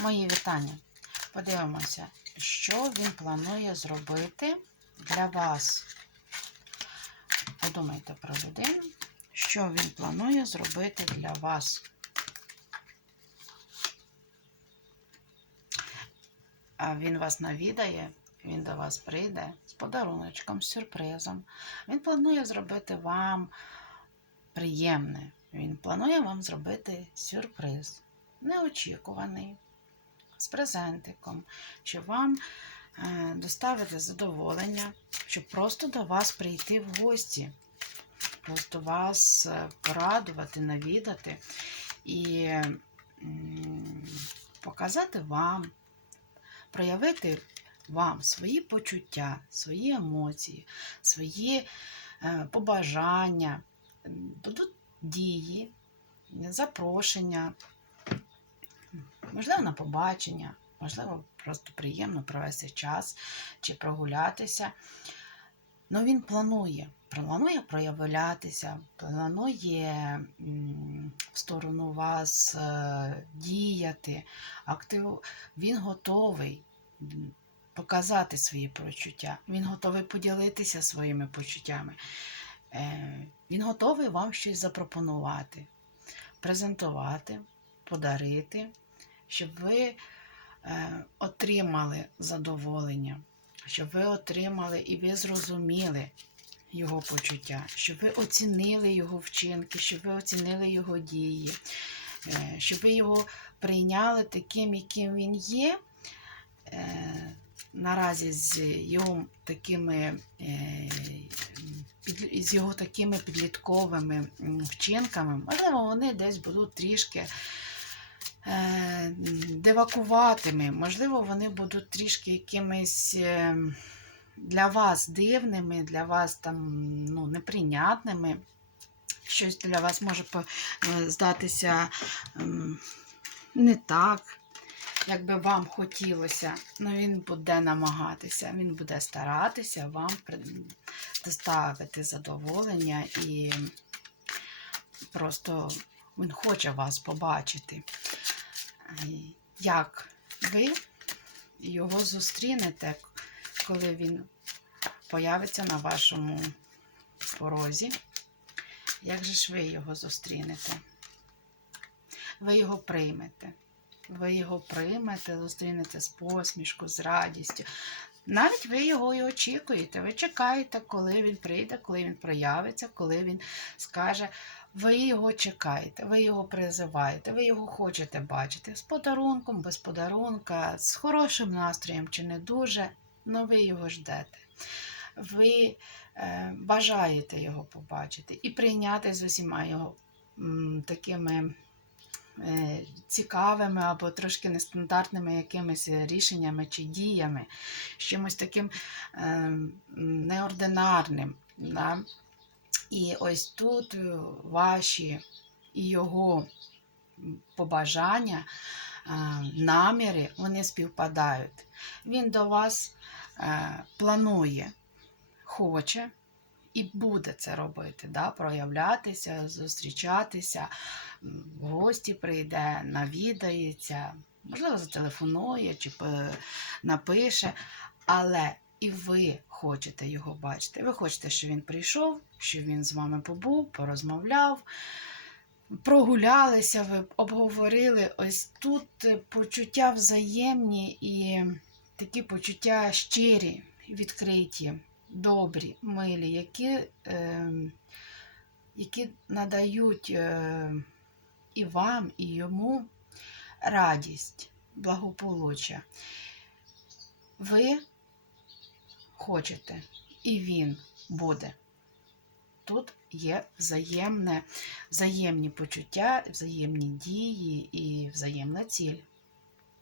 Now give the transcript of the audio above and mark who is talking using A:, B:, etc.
A: Мої вітання. Подивимося, що він планує зробити для вас. Подумайте про людину, що він планує зробити для вас. А Він вас навідає, він до вас прийде з подаруночком, з сюрпризом. Він планує зробити вам приємне. Він планує вам зробити сюрприз, неочікуваний, з презентиком, щоб вам е, доставити задоволення, щоб просто до вас прийти в гості, просто вас е, порадувати, навідати і показати вам, проявити вам свої почуття, свої емоції, свої е, побажання. Будуть дії, запрошення, можливо, на побачення, можливо, просто приємно провести час чи прогулятися. Ну, він планує, планує проявлятися, планує в сторону вас е, діяти, актив... він готовий показати свої почуття, він готовий поділитися своїми почуттями. Е, Він готовий вам щось запропонувати, презентувати, подарити, щоб ви е, отримали задоволення, щоб ви отримали і ви зрозуміли його почуття, щоб ви оцінили його вчинки, щоб ви оцінили його дії, е, щоб ви його прийняли таким, яким він є. Е, Наразі з його такими з його такими підлітковими вчинками, можливо, вони десь будуть трішки дивакуватими, можливо, вони будуть трішки якимись е, для вас дивними, для вас там ну, неприйнятними. Щось для вас може е, здатися ем, не так, як би вам хотілося. Ну, він буде намагатися, він буде старатися вам доставити задоволення і просто він хоче вас побачити. Як ви його зустрінете, коли він появиться на вашому порозі? Як же ж ви його зустрінете? Ви його приймете. Ви його приймете, зустрінете з посмішкою, з радістю. Навіть ви його і очікуєте. Ви чекаєте, коли він прийде, коли він проявиться, коли він скаже. Ви його чекаєте, ви його призиваєте, ви його хочете бачити з подарунком, без подарунка, з хорошим настроєм чи не дуже, але ви його ждете. Ви е, бажаєте його побачити і прийняти з усіма його такими цікавими або трошки нестандартними якимись рішеннями чи діями, чимось таким е, неординарним. Да? І ось тут е, ваші і його побажання, е, наміри, вони співпадають. Він до вас е, планує, хоче і буде це робити, да? проявлятися, зустрічатися, в гості прийде, навідається, можливо, зателефонує чи напише, але і ви хочете його бачити. Ви хочете, щоб він прийшов, щоб він з вами побув, порозмовляв, прогулялися, ви обговорили. Ось тут е, почуття взаємні і такі почуття щирі, відкриті, добрі, милі, які, е, які надають е, і вам, і йому радість, благополуччя. Ви хочете, і він буде. Тут є взаємне, взаємні почуття, взаємні дії і взаємна ціль.